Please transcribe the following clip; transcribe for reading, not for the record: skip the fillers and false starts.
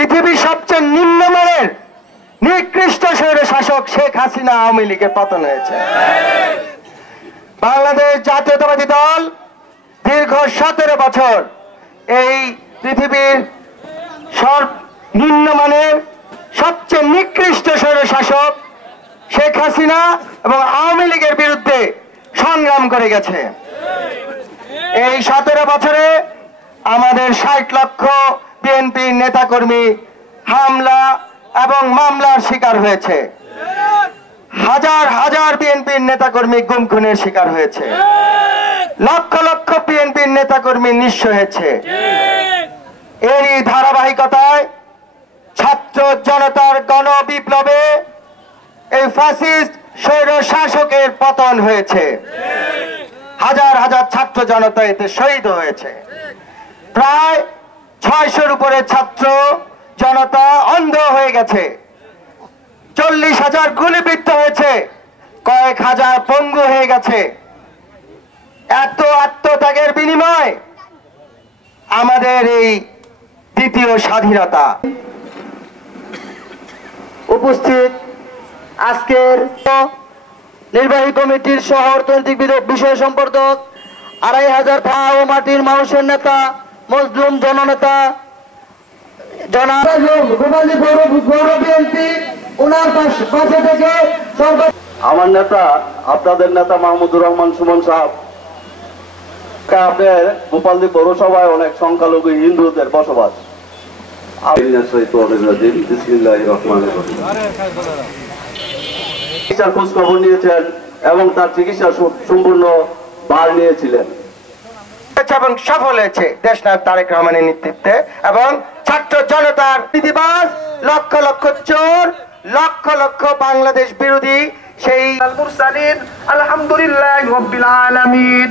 পৃথিবীর সবচেয়ে নিম্নমানের নিকৃষ্ট স্বৈরশাসক শেখ হাসিনা আওয়ামী লীগের পতন হয়েছে। বাংলাদেশ জাতীয়তাবাদী দল দীর্ঘ 17 বছর এই পৃথিবীর নিম্নমানের সবচেয়ে নিকৃষ্ট স্বৈরশাসক শেখ হাসিনা এবং আওয়ামী লীগের বিরুদ্ধে সংগ্রাম করে গেছে। এই 17 বছরে আমাদের 60 লক্ষ বিএনপি নেতাকর্মী হামলা এবং মামলার শিকার হয়েছে। হাজার হাজার বিএনপির নেতাকর্মী গুম খুনের শিকার হয়েছে। লক্ষ লক্ষ বিএনপির নেতাকর্মী নিঃস্ব হয়েছে। এরই ধারাবাহিকতায় ছাত্র জনতার গণ বিপ্লবে এই ফ্যাসিস্ট স্বৈর শাসকের পতন হয়েছে। হাজার হাজার ছাত্র জনতা এতে শহীদ হয়েছে। প্রায় 600-র উপরে ছাত্র জনতা অন্ধ হয়ে গেছে। 40,000 গুলিবিদ্ধ হয়েছে। কয়েক হাজার পঙ্গু হয়ে গেছে। এত আত্মত্যাগের বিনিময় আমাদের এই দ্বিতীয় স্বাধীনতা। উপস্থিত আজকের নির্বাহী কমিটির সহ অর্থনৈতিক বিষয় সম্পাদক, 2500 ভা ও মাটির মানুষের নেতা, মজলুম জননেতা জনাব আমার নেতা, আপনাদের নেতা মাহমুদুর রহমান সুমন সাহেব, আপনার গোপালদী পৌরসভায় অনেক সংখ্যালঘু হিন্দুদের বসবাস। চিকিৎসার খোঁজ খবর নিয়েছেন এবং তার চিকিৎসা সম্পূর্ণ ভার নিয়েছিলেন এবং সফল হয়েছে দেশনায়ক তারেক রহমানের নেতৃত্বে এবং ছাত্র জনতার নীতিবাজ, লক্ষ লক্ষ চোর, লক্ষ লক্ষ বাংলাদেশ বিরোধী সেই মুরসালিন। আলহামদুলিল্লাহি রাব্বিল আলামিন।